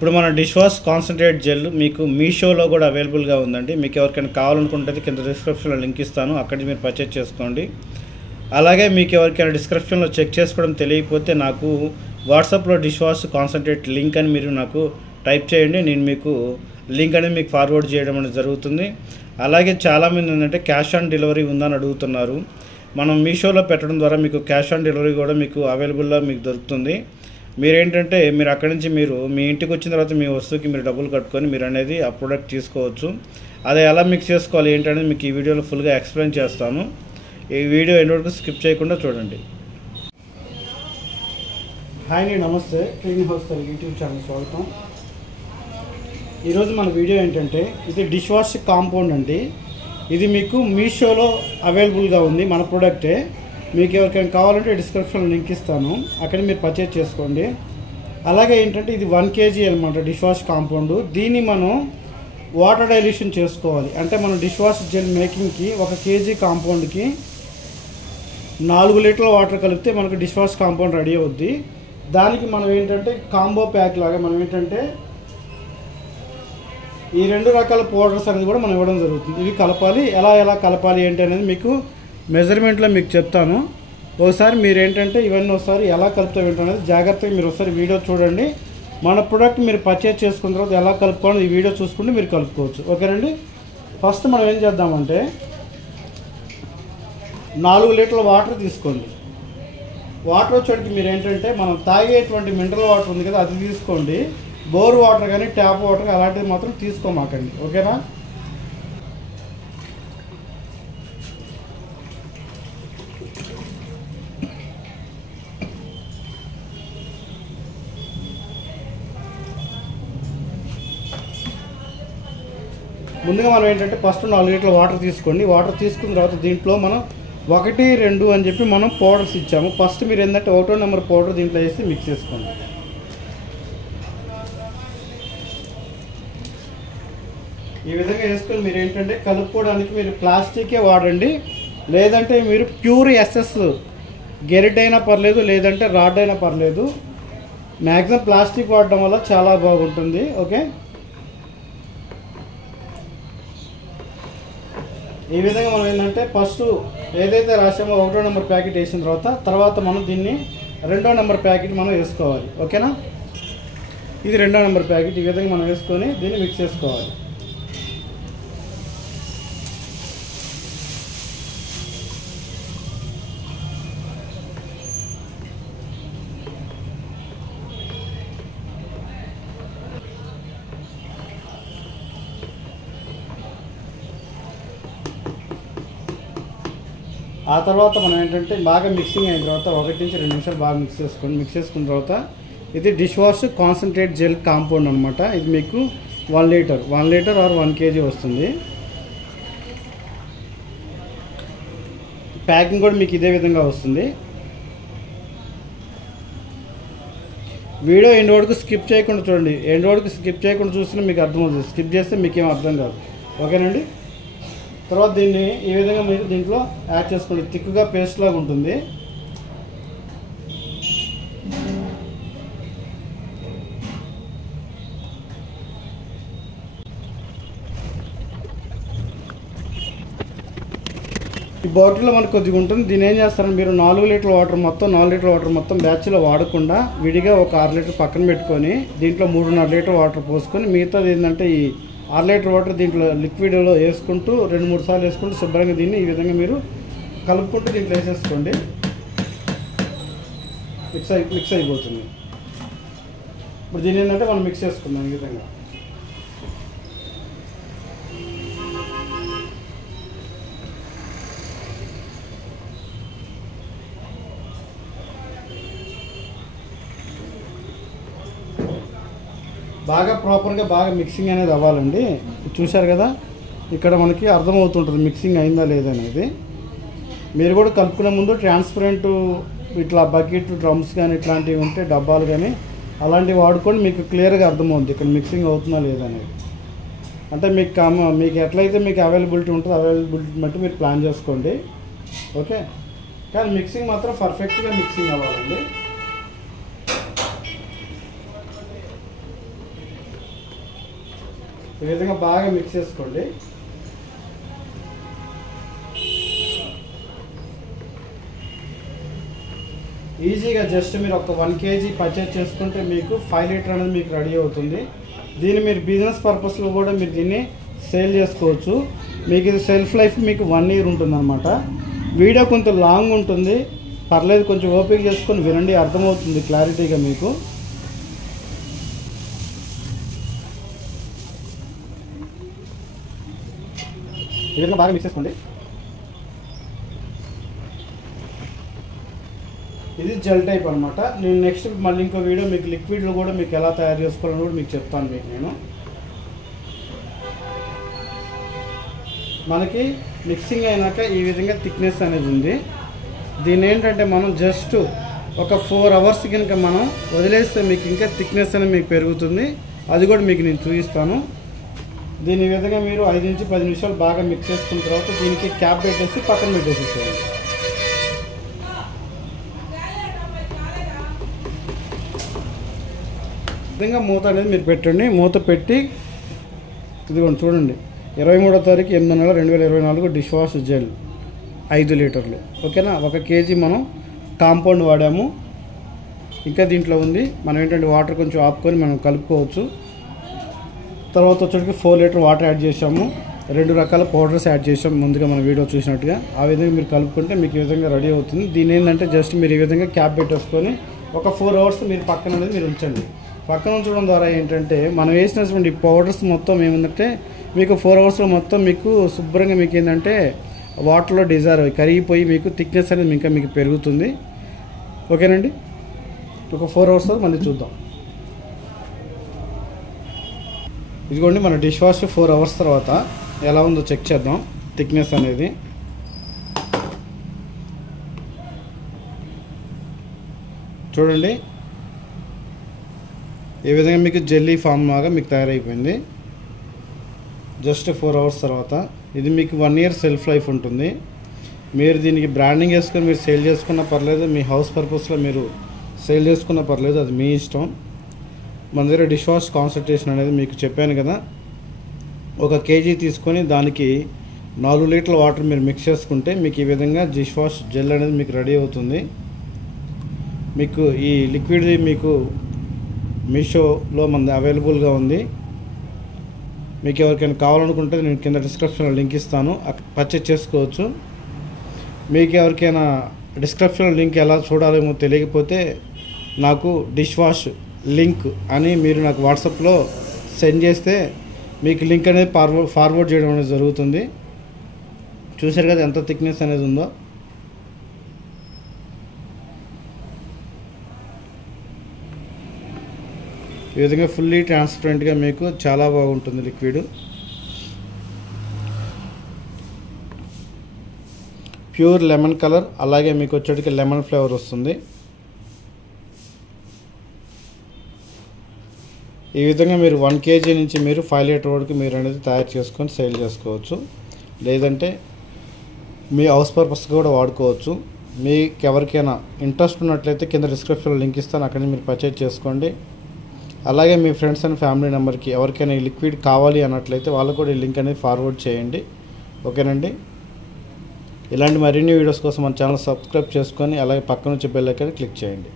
ఇప్పుడు మన dish wash concentrate gel మీకు మీషోలో కూడా అవైలబుల్గా ఉందండి. మీకు ఎవరికైనా కావాలనుకుంటే కింద డిస్క్రిప్షన్లో లింక్ ఇస్తాను, అక్కడి మీరు పర్చేజ్ చేసుకోండి. అలాగే మీకు ఎవరికైనా డిస్క్రిప్షన్లో చెక్ చేసుకోవడం తెలియకపోతే నాకు వాట్సాప్లో డిష్ వాష్ కాన్సన్ట్రేట్ లింక్ అని మీరు నాకు టైప్ చేయండి. నేను మీకు లింక్ అనేది మీకు ఫార్వర్డ్ చేయడం అనేది జరుగుతుంది. అలాగే చాలామంది ఏంటంటే క్యాష్ ఆన్ డెలివరీ ఉందని అడుగుతున్నారు. మనం మీషోలో పెట్టడం ద్వారా మీకు క్యాష్ ఆన్ డెలివరీ కూడా మీకు అవైలబుల్లో మీకు దొరుకుతుంది. మీరేంటంటే మీరు అక్కడి నుంచి మీరు మీ ఇంటికి వచ్చిన తర్వాత మీ వస్తువుకి మీరు డబ్బులు కట్టుకొని మీరు అనేది ఆ ప్రోడక్ట్ తీసుకోవచ్చు. అది ఎలా మిక్స్ చేసుకోవాలి ఏంటనేది మీకు ఈ వీడియోలో ఫుల్గా ఎక్స్ప్లెయిన్ చేస్తాను. ఈ వీడియో ఎండ్ వరకు స్కిప్ చేయకుండా చూడండి. హాయ్ అండి, నమస్తే. Clean house Telugu YouTube channel స్వాగతం. ఈరోజు మన వీడియో ఏంటంటే ఇది డిష్ వాష్ కాంపౌండ్ అండి. ఇది మీకు మీషోలో అవైలబుల్గా ఉంది. మన ప్రోడక్టే. మీకు ఎవరికైనా కావాలంటే డిస్క్రిప్షన్లో లింక్ ఇస్తాను, అక్కడ మీరు పర్చేజ్ చేసుకోండి. అలాగే ఏంటంటే ఇది 1 kg అనమాట డిష్ వాష్ కాంపౌండ్. దీన్ని మనం వాటర్ డైల్యూషన్ చేసుకోవాలి. అంటే మనం డిష్ వాష్ జెల్ మేకింగ్కి 1 kg కాంపౌండ్కి 4 లీటర్ల వాటర్ కలిపితే మనకు డిష్ వాష్ కాంపౌండ్ రెడీ అవుద్ది. దానికి మనం ఏంటంటే కాంబో ప్యాక్ లాగా మనం ఏంటంటే ఈ 2 రకాల పౌడర్స్ అనేది కూడా మనం ఇవ్వడం జరుగుతుంది. ఇవి కలపాలి. ఎలా కలపాలి ఏంటి అనేది మీకు మెజర్మెంట్లో మీకు చెప్తాను. ఒకసారి మీరు ఏంటంటే ఇవన్నీ ఒకసారి ఎలా కలుపుతాం ఏంటనేది జాగ్రత్తగా మీరు ఒకసారి వీడియో చూడండి. మన ప్రోడక్ట్ మీరు పర్చేజ్ చేసుకున్న తర్వాత ఎలా కలుపుకోవాలో ఈ వీడియో చూసుకుంటే మీరు కలుపుకోవచ్చు. ఓకేనండి. ఫస్ట్ మనం ఏం చేద్దామంటే 4 లీటర్ల వాటర్ తీసుకోండి. వాటర్ వచ్చేటికి మీరు ఏంటంటే మనం తాగేటువంటి మినరల్ వాటర్ ఉంది కదా, అది తీసుకోండి. బోర్ వాటర్ కానీ ట్యాప్ వాటర్ అలాంటివి మాత్రం తీసుకోమాకండి. ఓకేనా. ముందుగా మనం ఏంటంటే ఫస్ట్ 4 లీటర్ల వాటర్ తీసుకోండి. వాటర్ తీసుకున్న తర్వాత దీంట్లో మనం 1, 2 అని చెప్పి మనం పౌడర్స్ ఇచ్చాము. ఫస్ట్ మీరు ఏంటంటే 1వ నెంబర్ పౌడర్ దీంట్లో వేసి మిక్స్ చేసుకోండి. ఈ విధంగా వేసుకొని మీరు ఏంటంటే కలుపుకోవడానికి మీరు ప్లాస్టికే వాడండి, లేదంటే మీరు ప్యూర్ ఎస్ఎస్ గెరిట్ అయినా పర్లేదు, లేదంటే రాడ్ అయినా పర్లేదు. మ్యాక్సిమం ప్లాస్టిక్ వాడడం వల్ల చాలా బాగుంటుంది. ఓకే. ఈ విధంగా మనం ఏంటంటే ఫస్ట్ ఏదైతే రాసామో 1వ నెంబర్ ప్యాకెట్ వేసిన తర్వాత మనం దీన్ని 2వ నెంబర్ ప్యాకెట్ మనం వేసుకోవాలి. ఓకేనా. ఇది 2వ నెంబర్ ప్యాకెట్. ఈ విధంగా మనం వేసుకొని దీన్ని మిక్స్ చేసుకోవాలి. ఆ తర్వాత మనం ఏంటంటే బాగా మిక్సింగ్ అయిన తర్వాత 1 నుంచి 2 నిమిషాలు బాగా మిక్స్ చేసుకోండి. మిక్స్ చేసుకున్న తర్వాత ఇది dish wash concentrate gel compound అనమాట. ఇది మీకు 1 లీటర్ ఆర్ 1 kg వస్తుంది. ప్యాకింగ్ కూడా మీకు ఇదే విధంగా వస్తుంది. వీడియో ఎండ్ వరకు స్కిప్ చేయకుండా చూడండి. ఎండ్ వరకు స్కిప్ చేయకుండా చూస్తే మీకు అర్థమవుతుంది. స్కిప్ చేస్తే మీకేం అర్థం కాదు. ఓకేనండి. తర్వాత దీన్ని ఈ విధంగా మీరు దీంట్లో యాడ్ చేసుకోండి. థిక్గా పేస్ట్ లాగా ఉంటుంది. ఈ బాటిల్లో మనకు కొద్దిగా ఉంటుంది. దీన్ని ఏం చేస్తారంటే మీరు 4 లీటర్ల వాటర్ మొత్తం బ్యాచ్లో వాడకుండా విడిగా ఒక 6 లీటర్ పక్కన పెట్టుకొని దీంట్లో 3.5 లీటర్ వాటర్ పోసుకొని మిగతాది ఏంటంటే ఈ 6 లీటర్ వాటర్ దీంట్లో లిక్విడ్లో వేసుకుంటూ 2-3 సార్లు వేసుకుంటూ శుభ్రంగా దీన్ని ఈ విధంగా మీరు కలుపుకుంటూ దీంట్లో వేసేసుకోండి. మిక్స్ అయిపోతుంది. ఇప్పుడు దీన్ని ఏంటంటే మనం మిక్స్ చేసుకుందాం. ఈ విధంగా బాగా ప్రాపర్గా బాగా మిక్సింగ్ అనేది అవ్వాలండి. చూశారు కదా, ఇక్కడ మనకి అర్థమవుతుంటుంది మిక్సింగ్ అయిందా లేదనేది. మీరు కూడా కలుపుకునే ముందు ట్రాన్స్పరెంట్ ఇట్లా బకెట్ డ్రమ్స్ కానీ ఇట్లాంటివి ఉంటే డబ్బాలు కానీ అలాంటివి వాడుకొని మీకు క్లియర్గా అర్థమవుతుంది ఇక్కడ మిక్సింగ్ అవుతుందా లేదనేది. అంటే మీకు ఎట్లయితే మీకు అవైలబిలిటీ ఉంటుందో అవైలబిలిటీ బట్టి మీరు ప్లాన్ చేసుకోండి. ఓకే. కానీ మిక్సింగ్ మాత్రం పర్ఫెక్ట్గా మిక్సింగ్ అవ్వాలండి. ఈ విధంగా బాగా మిక్స్ చేసుకోండి. ఈజీగా జస్ట్ మీరు ఒక 1 kg పర్చేజ్ చేసుకుంటే మీకు 5 లీటర్ అనేది మీకు రెడీ అవుతుంది. దీన్ని మీరు బిజినెస్ పర్పస్లో కూడా మీరు దీన్ని సేల్ చేసుకోవచ్చు. మీకు ఇది సెల్ఫ్ లైఫ్ మీకు 1 year ఉంటుందన్నమాట. వీడియో కొంత లాంగ్ ఉంటుంది, పర్లేదు, కొంచెం ఓపిక చేసుకొని వినండి, అర్థమవుతుంది క్లారిటీగా మీకు. ఈ విధంగా బాగా మిక్స్ చేసుకోండి. ఇది జెల్ టైప్ అనమాట. నేను నెక్స్ట్ మళ్ళీ ఇంకో వీడియో మీకు లిక్విడ్లో కూడా మీకు ఎలా తయారు చేసుకోవాలని కూడా మీకు చెప్తాను మీకు నేను. మనకి మిక్సింగ్ అయినాక ఈ విధంగా థిక్నెస్ అనేది ఉంది. దీని ఏంటంటే మనం జస్ట్ ఒక 4 hours కనుక మనం వదిలేస్తే మీకు ఇంకా థిక్నెస్ అనేది మీకు పెరుగుతుంది. అది కూడా మీకు నేను చూపిస్తాను. దీని విధంగా మీరు 5 నుంచి 10 నిమిషాలు బాగా మిక్స్ చేసుకున్న తర్వాత దీనికి క్యాప్ పెట్టేసి పక్కన పెట్టేసేయండి. విధంగా మూత అనేది మీరు పెట్టండి. మూత పెట్టి ఇదిగోండి చూడండి, 23వ తారీఖు 8వ నెల 2024 డిష్ వాష్ జెల్ 5 లీటర్లు. ఓకేనా, 1 kg మనం కాంపౌండ్ వాడాము. ఇంకా దీంట్లో ఉంది, మనం ఏంటంటే వాటర్ కొంచెం ఆపుకొని మనం కలుపుకోవచ్చు. తర్వాత వచ్చేటికి 4 లీటర్ వాటర్ యాడ్ చేసాము, 2 రకాల పౌడర్స్ యాడ్ చేసాము ముందుగా మనం వీడియో చూసినట్టుగా. ఆ విధంగా మీరు కలుపుకుంటే మీకు ఈ విధంగా రెడీ అవుతుంది. దీని ఏంటంటే జస్ట్ మీరు ఈ విధంగా క్యాప్ పెట్టేసుకొని ఒక 4 hours మీరు పక్కన అనేది మీరు ఉంచండి. పక్కన ఉంచడం ద్వారా ఏంటంటే మనం వేసినటువంటి పౌడర్స్ మొత్తం ఏముందంటే మీకు 4 hours మొత్తం మీకు శుభ్రంగా మీకు ఏంటంటే వాటర్లో డిజాల్వ్ అయ్యి కరిగిపోయి మీకు థిక్నెస్ అనేది ఇంకా మీకు పెరుగుతుంది. ఓకేనండి, ఒక 4 hours మళ్ళీ చూద్దాం. ఇదిగోండి మన డిష్ వాష్ 4 hours తర్వాత ఎలా ఉందో చెక్ చేద్దాం థిక్నెస్ అనేది. చూడండి ఈ విధంగా మీకు జెల్లీ ఫామ్ లాగా మీకు తయారైపోయింది జస్ట్ 4 hours తర్వాత. ఇది మీకు 1 year సెల్ఫ్ లైఫ్ ఉంటుంది. మీరు దీనికి బ్రాండింగ్ వేసుకొని మీరు సేల్ చేసుకున్నా పర్లేదు, మీ హౌస్ పర్పస్లో మీరు సేల్ చేసుకున్నా పర్లేదు, అది మీ ఇష్టం. మన దగ్గర డిష్ వాష్ కాన్సన్ట్రేషన్ అనేది మీకు చెప్పాను కదా, 1 kg తీసుకొని దానికి 4 లీటర్ల వాటర్ మీరు మిక్స్ చేసుకుంటే మీకు ఈ విధంగా డిష్ వాష్ జెల్ అనేది మీకు రెడీ అవుతుంది. మీకు ఈ లిక్విడ్ మీకు మీషోలో మన అవైలబుల్గా ఉంది. మీకు ఎవరికైనా కావాలనుకుంటే నేను కింద డిస్క్రిప్షన్లో లింక్ ఇస్తాను, పర్చేజ్ చేసుకోవచ్చు. మీకు ఎవరికైనా డిస్క్రిప్షన్లో లింక్ ఎలా చూడాలేమో తెలియకపోతే నాకు డిష్ వాష్ లింక్ అని మీరు నాకు వాట్సాప్లో సెండ్ చేస్తే మీకు లింక్ అనేది ఫార్వర్డ్ చేయడం అనేది జరుగుతుంది. చూసారు కదా ఎంత థిక్నెస్ అనేది ఉందో. ఈ విధంగా ఫుల్లీ ట్రాన్స్పరెంట్గా మీకు చాలా బాగుంటుంది లిక్విడ్. ప్యూర్ లెమన్ కలర్, అలాగే మీకు వచ్చేటికి లెమన్ ఫ్లేవర్ వస్తుంది. ఈ విధంగా మీరు 1 kg నుంచి మీరు 5 లీటర్ వరకు మీరు అనేది తయారు చేసుకొని సేల్ చేసుకోవచ్చు. లేదంటే మీ హౌస్ పర్పస్ కూడా వాడుకోవచ్చు. మీకు ఎవరికైనా ఇంట్రెస్ట్ ఉన్నట్లయితే కింద డిస్క్రిప్షన్లో లింక్ ఇస్తాను, అక్కడి నుంచి మీరు పర్చేజ్ చేసుకోండి. అలాగే మీ ఫ్రెండ్స్ అండ్ ఫ్యామిలీ మెంబర్కి ఎవరికైనా ఈ లిక్విడ్ కావాలి అన్నట్లయితే వాళ్ళకు కూడా ఈ లింక్ అనేది ఫార్వర్డ్ చేయండి. ఓకేనండి, ఇలాంటి మరిన్ని వీడియోస్ కోసం మన ఛానల్ సబ్స్క్రైబ్ చేసుకొని అలాగే పక్కన వచ్చే బెల్ ఐకాన్ క్లిక్ చేయండి.